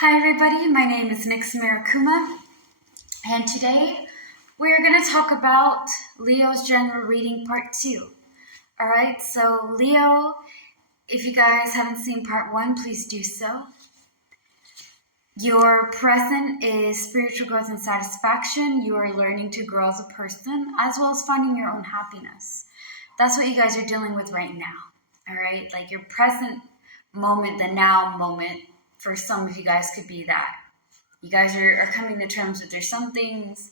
Hi everybody, my name is Marikuma, and today we're going to talk about Leo's general reading part 2. Alright, so Leo, if you guys haven't seen part 1, please do so. Your present is spiritual growth and satisfaction. You are learning to grow as a person, as well as finding your own happiness. That's what you guys are dealing with right now. Alright, like your present moment, the now moment, for some of you guys could be that. You guys are coming to terms with there's some things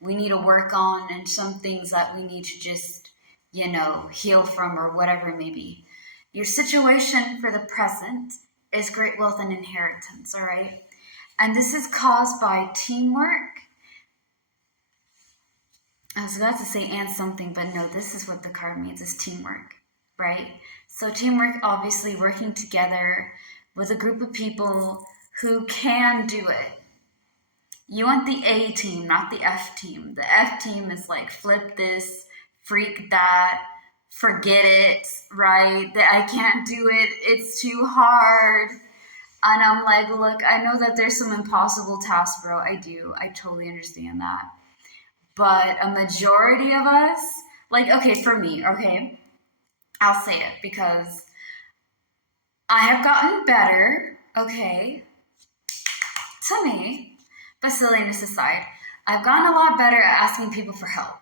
we need to work on and some things that we need to just, heal from or whatever it may be. Your situation for the present is great wealth and inheritance, all right? And this is caused by teamwork. I was about to say and something, but no, this is what the card means, is teamwork, right? So teamwork, obviously working together with a group of people who can do it. You want the A team, not the F team. The F team is like, flip this, freak that, forget it, right? That I can't do it, it's too hard. And I'm like, look, I know that there's some impossible tasks, bro. I do. I totally understand that. But a majority of us, for me, okay? I'll say it because I have gotten better, okay, to me, but silliness aside, I've gotten a lot better at asking people for help,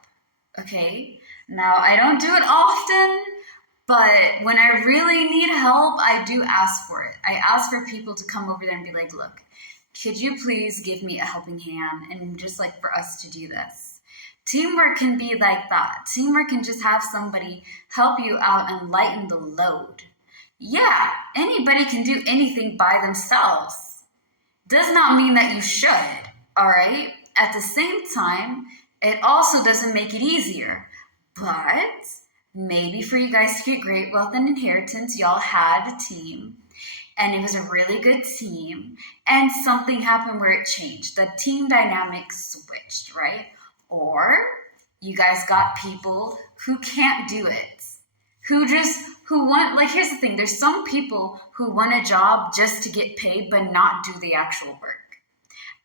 okay? Now, I don't do it often, but when I really need help, I do ask for it. I ask for people to come over there and be like, look, could you please give me a helping hand and just like for us to do this? Teamwork can be like that. Teamwork can just have somebody help you out and lighten the load. Yeah, anybody can do anything by themselves. Does not mean that you should, all right? At the same time, it also doesn't make it easier. But maybe for you guys to get great wealth and inheritance, y'all had a team, and it was a really good team, and something happened where it changed. The team dynamic switched, right? Or you guys got people who can't do it, who want, here's the thing, there's some people who want a job just to get paid but not do the actual work.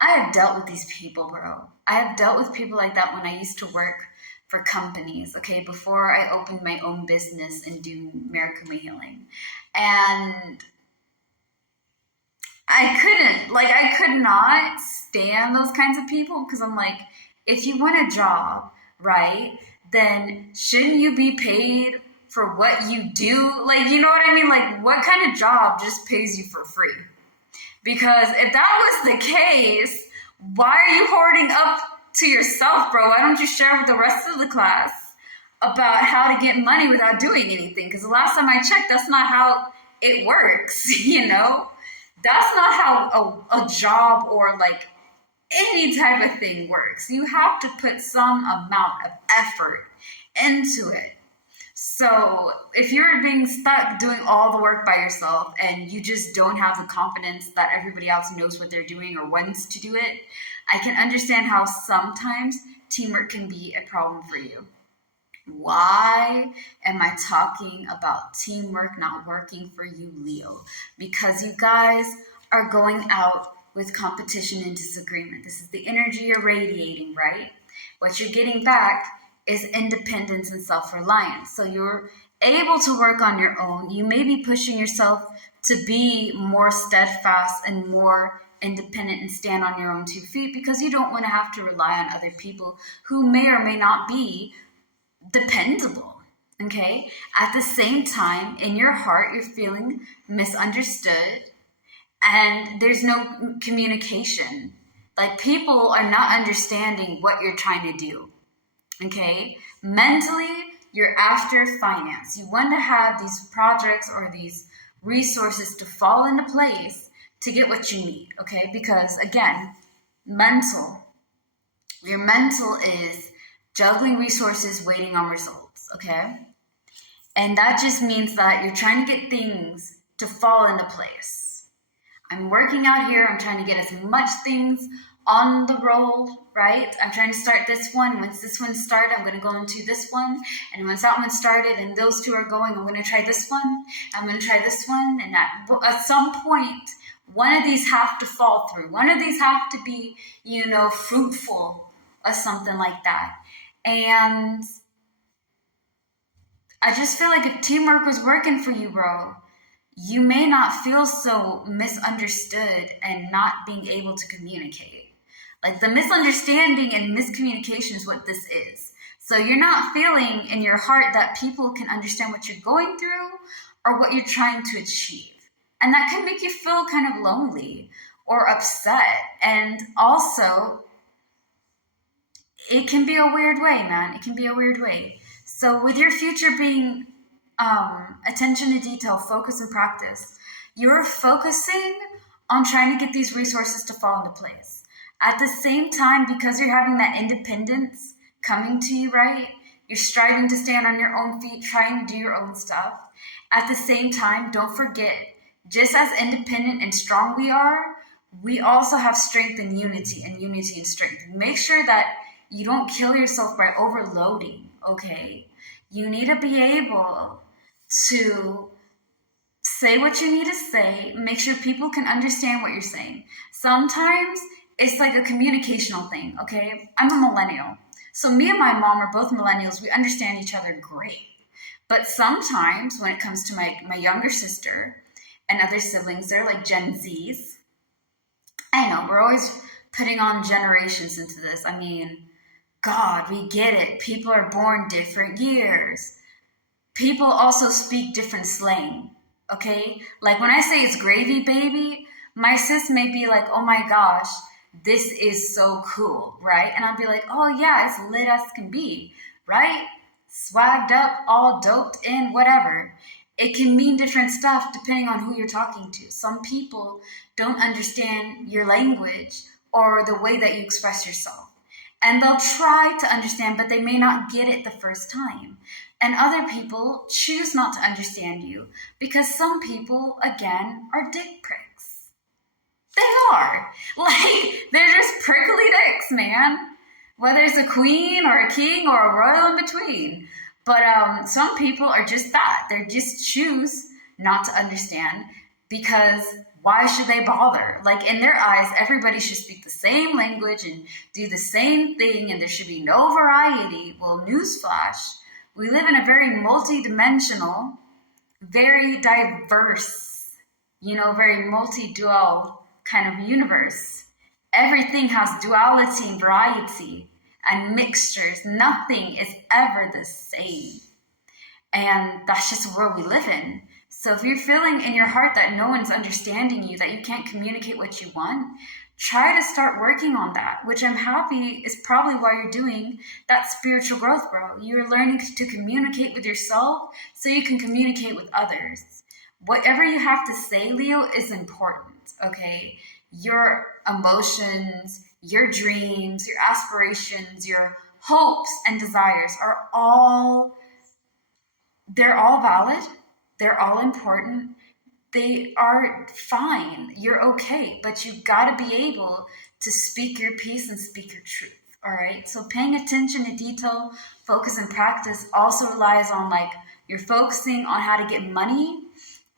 I have dealt with these people, bro. I have dealt with people like that when I used to work for companies, okay, before I opened my own business and do Marikuma healing. And I could not stand those kinds of people because I'm like, if you want a job, right, then shouldn't you be paid for what you do? You know what I mean? What kind of job just pays you for free? Because if that was the case, why are you hoarding up to yourself, bro? Why don't you share with the rest of the class about how to get money without doing anything? Because the last time I checked, that's not how it works, That's not how a job or any type of thing works. You have to put some amount of effort into it. So if you're being stuck doing all the work by yourself and you just don't have the confidence that everybody else knows what they're doing or wants to do it, I can understand how sometimes teamwork can be a problem for you. Why am I talking about teamwork not working for you, Leo? Because you guys are going out with competition and disagreement. This is the energy you're radiating, right? What you're getting back is independence and self-reliance. So you're able to work on your own. You may be pushing yourself to be more steadfast and more independent and stand on your own 2 feet because you don't want to have to rely on other people who may or may not be dependable, okay? At the same time, in your heart, you're feeling misunderstood and there's no communication. People are not understanding what you're trying to do. Okay, mentally, you're after finance. You want to have these projects or these resources to fall into place to get what you need, okay? Because again, your mental is juggling resources, waiting on results, okay? And that just means that you're trying to get things to fall into place. I'm working out here, I'm trying to get as much things on the roll, right? I'm trying to start this one. Once this one started, I'm going to go into this one. And once that one started and those two are going, I'm going to try this one. I'm going to try this one. And at some point, One of these have to fall through. One of these have to be, fruitful or something like that. And I just feel like if teamwork was working for you, bro, you may not feel so misunderstood and not being able to communicate. Like the misunderstanding and miscommunication is what this is. So you're not feeling in your heart that people can understand what you're going through or what you're trying to achieve. And that can make you feel kind of lonely or upset. And also, it can be a weird way, man. It can be a weird way. So with your future being attention to detail, focus, and practice, you're focusing on trying to get these resources to fall into place. At the same time, because you're having that independence coming to you, right? You're striving to stand on your own feet, trying to do your own stuff. At the same time, don't forget, just as independent and strong we also have strength and unity and strength. Make sure that you don't kill yourself by overloading, okay? You need to be able to say what you need to say, make sure people can understand what you're saying. Sometimes it's like a communicational thing, okay? I'm a millennial. So me and my mom are both millennials. We understand each other great. But sometimes when it comes to my younger sister and other siblings, they're like Gen Zs. I know, we're always putting on generations into this. I mean, God, we get it. People are born different years. People also speak different slang, okay? Like when I say it's gravy, baby, my sis may be like, oh my gosh, this is so cool, right? And I'll be like, oh yeah, it's lit as can be, right? Swagged up, all doped in, whatever. It can mean different stuff depending on who you're talking to. Some people don't understand your language or the way that you express yourself. And they'll try to understand, but they may not get it the first time. And other people choose not to understand you because some people, again, are dick pricks. They are. Like, they're just prickly dicks, man. Whether it's a queen or a king or a royal in between. But some people are just that. They just choose not to understand because why should they bother? Like in their eyes, everybody should speak the same language and do the same thing and there should be no variety. Well, newsflash, we live in a very multi-dimensional, very diverse, very multi-dual kind of universe. Everything has duality and variety and mixtures. Nothing is ever the same. And that's just the world we live in. So if you're feeling in your heart that no one's understanding you, that you can't communicate what you want, try to start working on that, which I'm happy is probably why you're doing that spiritual growth, bro. You're learning to communicate with yourself so you can communicate with others. Whatever you have to say, Leo, is important, okay? Your emotions, your dreams, your aspirations, your hopes and desires they're all valid. They're all important. They are fine. You're okay, but you got to be able to speak your piece and speak your truth. All right. So paying attention to detail, focus, and practice also relies on you're focusing on how to get money.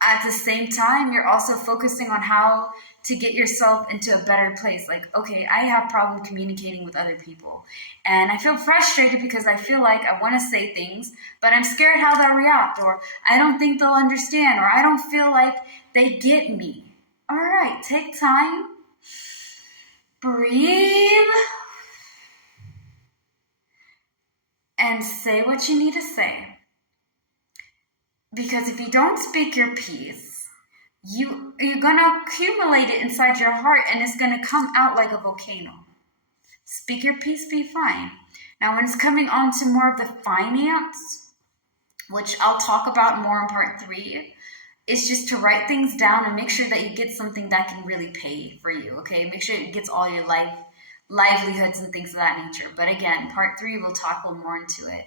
At the same time, you're also focusing on how to get yourself into a better place. Like, okay, I have problem communicating with other people. And I feel frustrated because I feel like I want to say things, but I'm scared how they'll react, or I don't think they'll understand, or I don't feel like they get me. All right, take time, breathe, and say what you need to say. Because if you don't speak your piece, you're going to accumulate it inside your heart and it's going to come out like a volcano. Speak your piece, be fine. Now, when it's coming on to more of the finance, which I'll talk about more in part 3, is just to write things down and make sure that you get something that can really pay for you, okay? Make sure it gets all your livelihoods and things of that nature. But again, part 3, we'll talk a little more into it.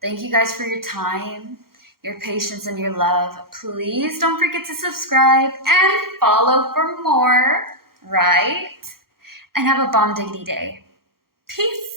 Thank you guys for your time, your patience, and your love. Please don't forget to subscribe and follow for more, right? And have a bomb diggity day. Peace.